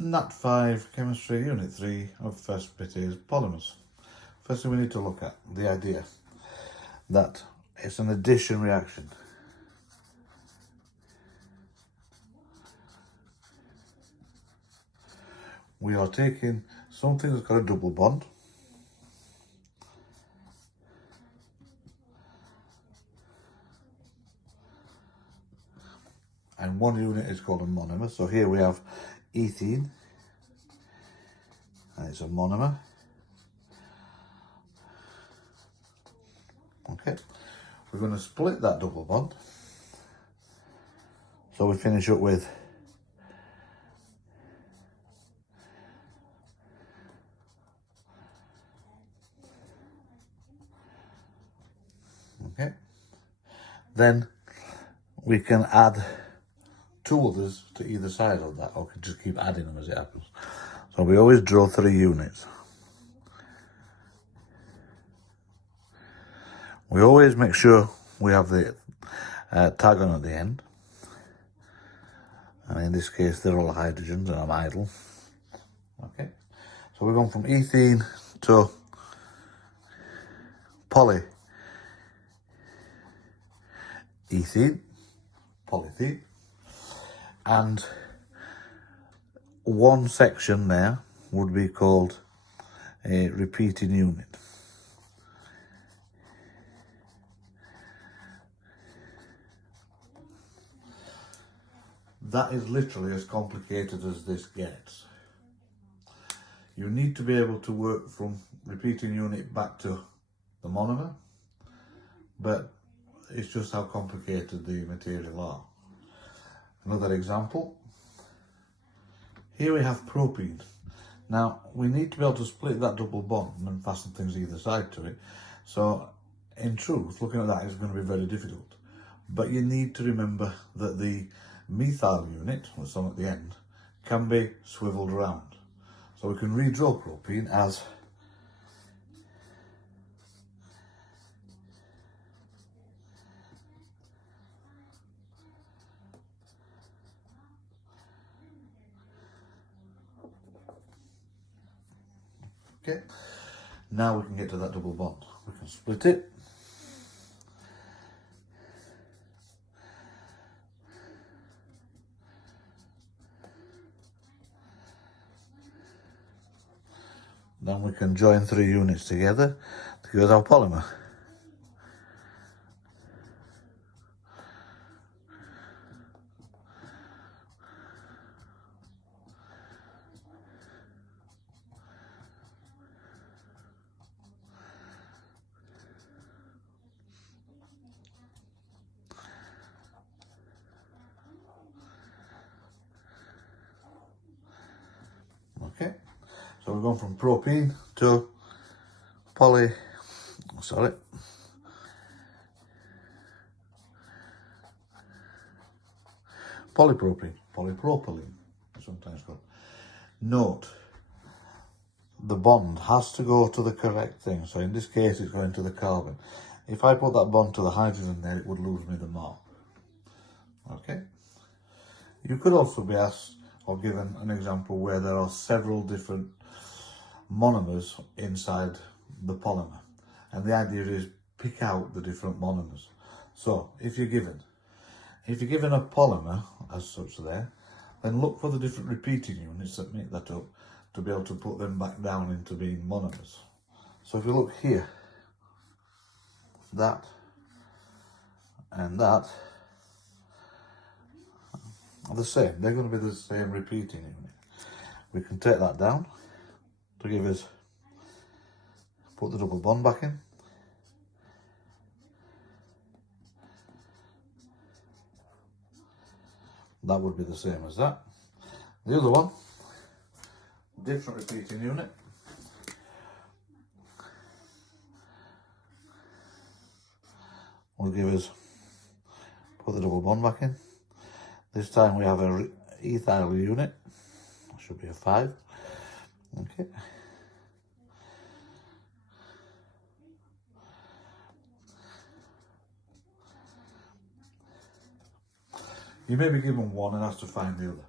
Nat 5 Chemistry Unit 3 of first bit is polymers. First thing we need to look at, the idea that it's an addition reaction. We are taking something that's got a double bond and one unit is called a monomer. So here we have ethene and it's a monomer. Okay, we're going to split that double bond. So we finish up with okay. Then we can add two others to either side of that, or we can just keep adding them as it happens. So we always draw 3 units. We always make sure we have the tag on at the end. And in this case, they're all hydrogens and I'm idle. Okay, so we're going from ethene to polyethene, and one section there would be called a repeating unit. That is literally as complicated as this gets. You need to be able to work from repeating unit back to the monomer, but it's just how complicated the material are. Another example, here we have propene. Now we need to be able to split that double bond and fasten things either side to it. So in truth, looking at that is going to be very difficult. But you need to remember that the methyl unit, that's on at the end, can be swiveled around. So we can redraw propene as okay. Now we can get to that double bond. We can split it. Then we can join 3 units together to give us our polymer. Okay, so we're going from propene to polypropylene, sometimes called. Note, the bond has to go to the correct thing. So in this case, it's going to the carbon. If I put that bond to the hydrogen there, it would lose me the mark. Okay. You could also be asked or given an example where there are several different monomers inside the polymer. And the idea is pick out the different monomers. So if you're given a polymer as such there, then look for the different repeating units that make that up to be able to put them back down into being monomers. So if you look here, that and that are the same. They're going to be the same repeating unit. We can take that down to give us, put the double bond back in. That would be the same as that. The other one, different repeating unit. Will give us, put the double bond back in. This time we have a ethyl unit, should be a 5, okay. You may be given one and have to find the other.